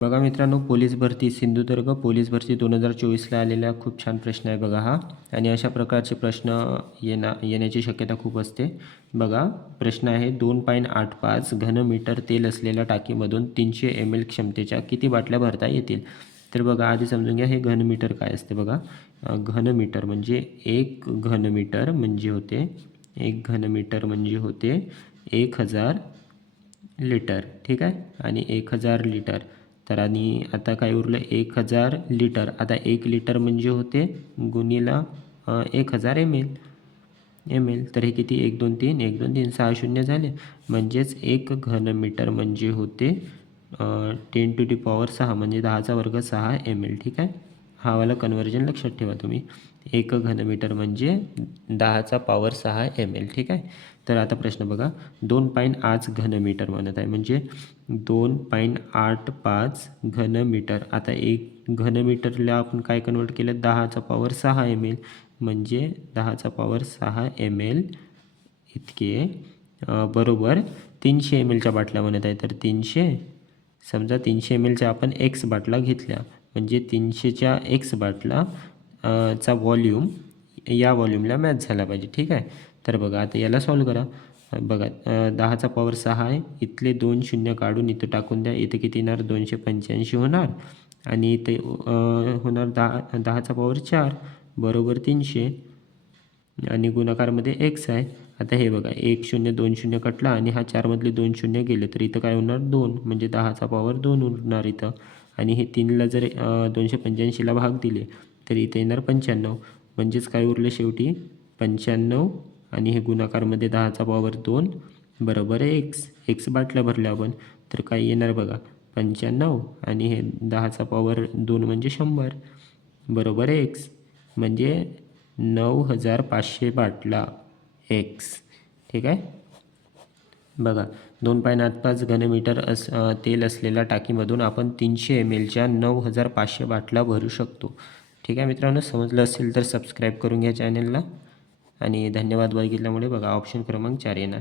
बघा मित्रांनो, पोलीस भरती सिंधुदुर्ग पोलीस भरती 2024ला आलेला खूप छान प्रश्न आहे बघा हा. आणि अशा प्रकारचे प्रश्न येण्याची शक्यता खूप असते. बघा प्रश्न आहे 2.85 घनमीटर तेल असलेल्या टाकीमधून 300 ml क्षमतेच्या किती बाटल्या भरता येतील. तर बघा आधी समजून घ्या हे घनमीटर काय असते. बघा घनमीटर म्हणजे 1 घनमीटर म्हणजे होते 1000 लिटर. ठीक आहे. आणि 1000 लिटर तर आणि आता काय उरलं 1000 लिटर. आता 1 लिटर म्हणजे होते गुणिला 1000 ml. तर हे किती 1 2 3 1 2 3 6 शून्य झाले. म्हणजेच 1 घनमीटर म्हणजे होते 10⁻⁶ म्हणजे 10चा वर्ग 6 ml. ठीक आहे. हा वाला कन्वर्जन लक्षात ठेवा तुम्ही. 1 घनमीटर म्हणजे 10⁻⁶ ml. ठीक आहे. तर आता प्रश्न बघा 2.8 घनमीटर म्हणत आहे म्हणजे 2.85 घनमीटर. आता 1 घनमीटरला आपण काय कन्वर्ट केलं 10⁻⁶ ml म्हणजे 10⁻⁶ ml इतके बरोबर 300 mlच्या बाटल्या म्हणत आहे. तर 300 समजा 300 mlच्या आपण x बाटला घेतल्या म्हणजे 300च्या x बाटला चा व्हॉल्यूम या व्हॉल्यूमला मॅच झाला पाहिजे. ठीक आहे. तर बघा आता याला सॉल्व करा. बघा 10⁻⁶ आहे. इथले 2 शून्य काढून इथं टाकून द्या. इथे किती येणार 285 होणार आणि इथे होणार 10⁻⁴ बरोबर 300 आणि गुणाकारमध्ये x आहे. आता हे बघा 1 0 2 0 कटला आणि हा 4 मधले 2 शून्य गेले तर इथं काय होणार 2 म्हणजे 10⁻2 उरणार इथं. आणि हे 3ला जर 285ला भाग दिले तर इथे येणार 95 म्हणजेच काय उरलं शेवटी 95 आणि हे गुणाकारमध्ये 10⁻2 बरोबर आहे x बाटल्या भरल्या आपण तर काय येणार बघा 95 आणि हे 10⁻2 म्हणजे 100 बरोबर आहे x म्हणजे 9500 बाटला x. ठीक आहे. बघा 2.85 घनमीटर तेल असलेल्या टाकीमधून आपण 300 mlच्या 9500 बाटला भरू शकतो. ठीक आहे मित्रांनो, समजलं असेल तर सबस्क्राईब करून घ्या चॅनलला आणि धन्यवाद. बघितल्यामुळे बघा ऑप्शन क्रमांक 4 येणार.